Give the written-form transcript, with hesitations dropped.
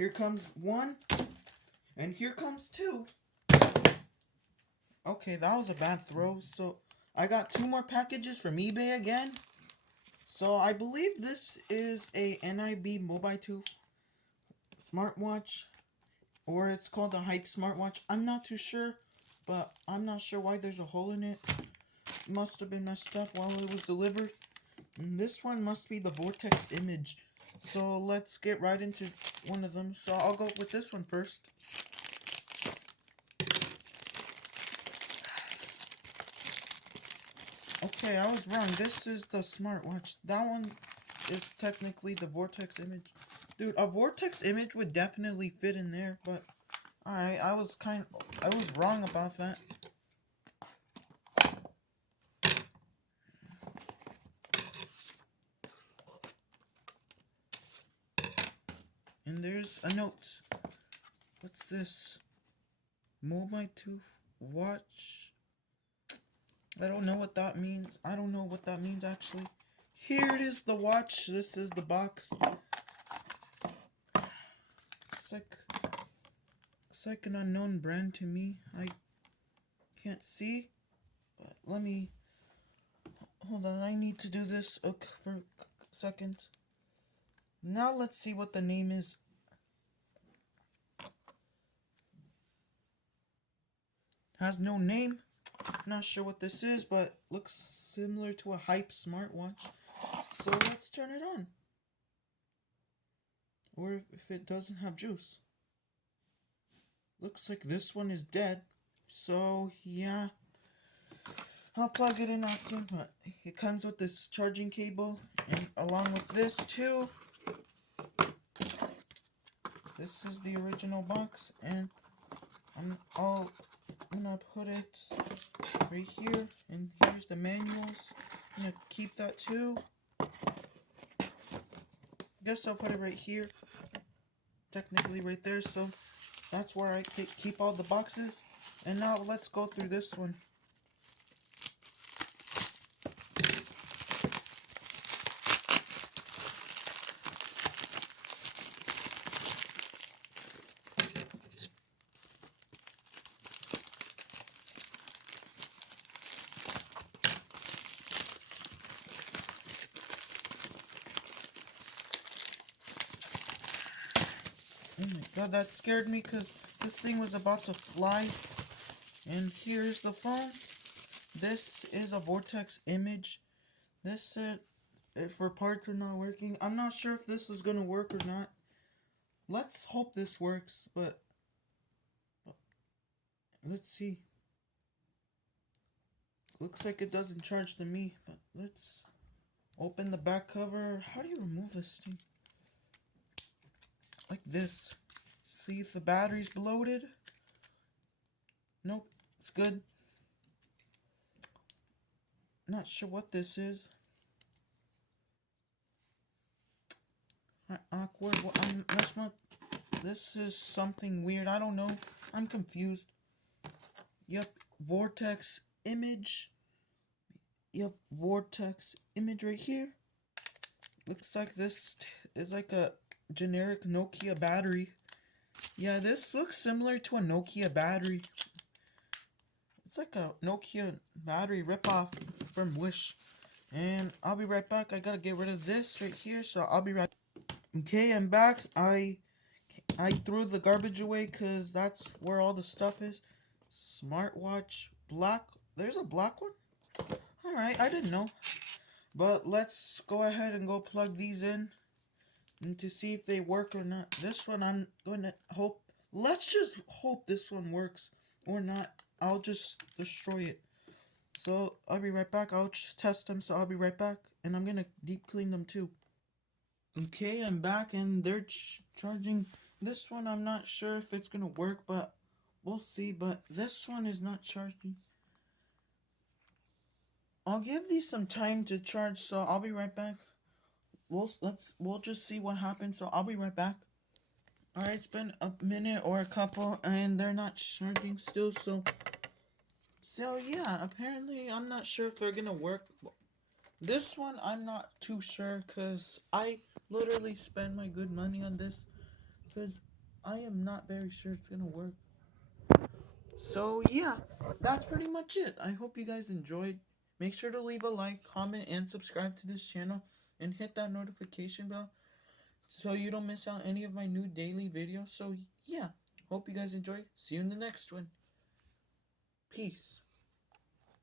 Here comes one, and here comes two. Okay, that was a bad throw. So I got two more packages from eBay again. So I believe this is a NIB Mobile 2 smartwatch, or it's called a Hype smartwatch. I'm not too sure, but I'm not sure why there's a hole in it. It must have been messed up while it was delivered. And this one must be the Vortex image. So let's get right into one of them. So I'll go with this one first. Okay, I was wrong. This is the smartwatch. That one is technically the Vortex image. Dude, a Vortex image would definitely fit in there, but alright, I was wrong about that. And there's a note. What's this? Mobile 2 watch. I don't know what that means. I don't know what that means actually. Here it is, the watch. This is the box. It's like an unknown brand to me. I can't see. But let me hold on. I need to do this for a second. Now let's see what the name is. Has no name. Not sure what this is, but looks similar to a Hype smartwatch. So let's turn it on. Or if it doesn't have juice. Looks like this one is dead. So yeah, I'll plug it in often, but it comes with this charging cable, and along with this too. This is the original box, and I'm gonna put it right here, and here's the manuals. I'm gonna keep that too. Guess I'll put it right here, technically right there, so that's where I keep all the boxes. And now let's go through this one. Oh my god, that scared me because this thing was about to fly. And here's the phone. This is a Vortex image. This said if our parts are not working. I'm not sure if this is gonna work or not. Let's hope this works, but let's see. Looks like it doesn't charge to me, but let's open the back cover. How do you remove this thing? Like this. See if the battery's bloated. Nope, it's good. Not sure what this is. Awkward. Well, that's not. This is something weird. I don't know. I'm confused. Yep, Vortex image. Yep, Vortex image right here. Looks like this is like a generic Nokia battery. Yeah, this looks similar to a Nokia battery. It's like a Nokia battery ripoff from Wish. And I'll be right back. I gotta get rid of this right here, so I'll be right. Okay, I'm back. I threw the garbage away because that's where all the stuff is. Smartwatch black. There's a black one? Alright, I didn't know. But let's go ahead and go plug these in and to see if they work or not. This one I'm going to hope. Let's just hope this one works or not. I'll just destroy it. So I'll be right back. I'll test them, so I'll be right back. And I'm going to deep clean them too. Okay, I'm back and they're charging. This one I'm not sure if it's going to work, but we'll see. But this one is not charging. I'll give these some time to charge, so I'll be right back. We'll just see what happens, so I'll be right back. Alright, it's been a minute or a couple, and they're not charging still, so yeah, apparently I'm not sure if they're gonna work. This one I'm not too sure, because I literally spend my good money on this, because I am not very sure it's gonna work. So yeah, that's pretty much it. I hope you guys enjoyed. Make sure to leave a like, comment, and subscribe to this channel, and hit that notification bell so you don't miss out any of my new daily videos. So yeah, hope you guys enjoy. See you in the next one. Peace.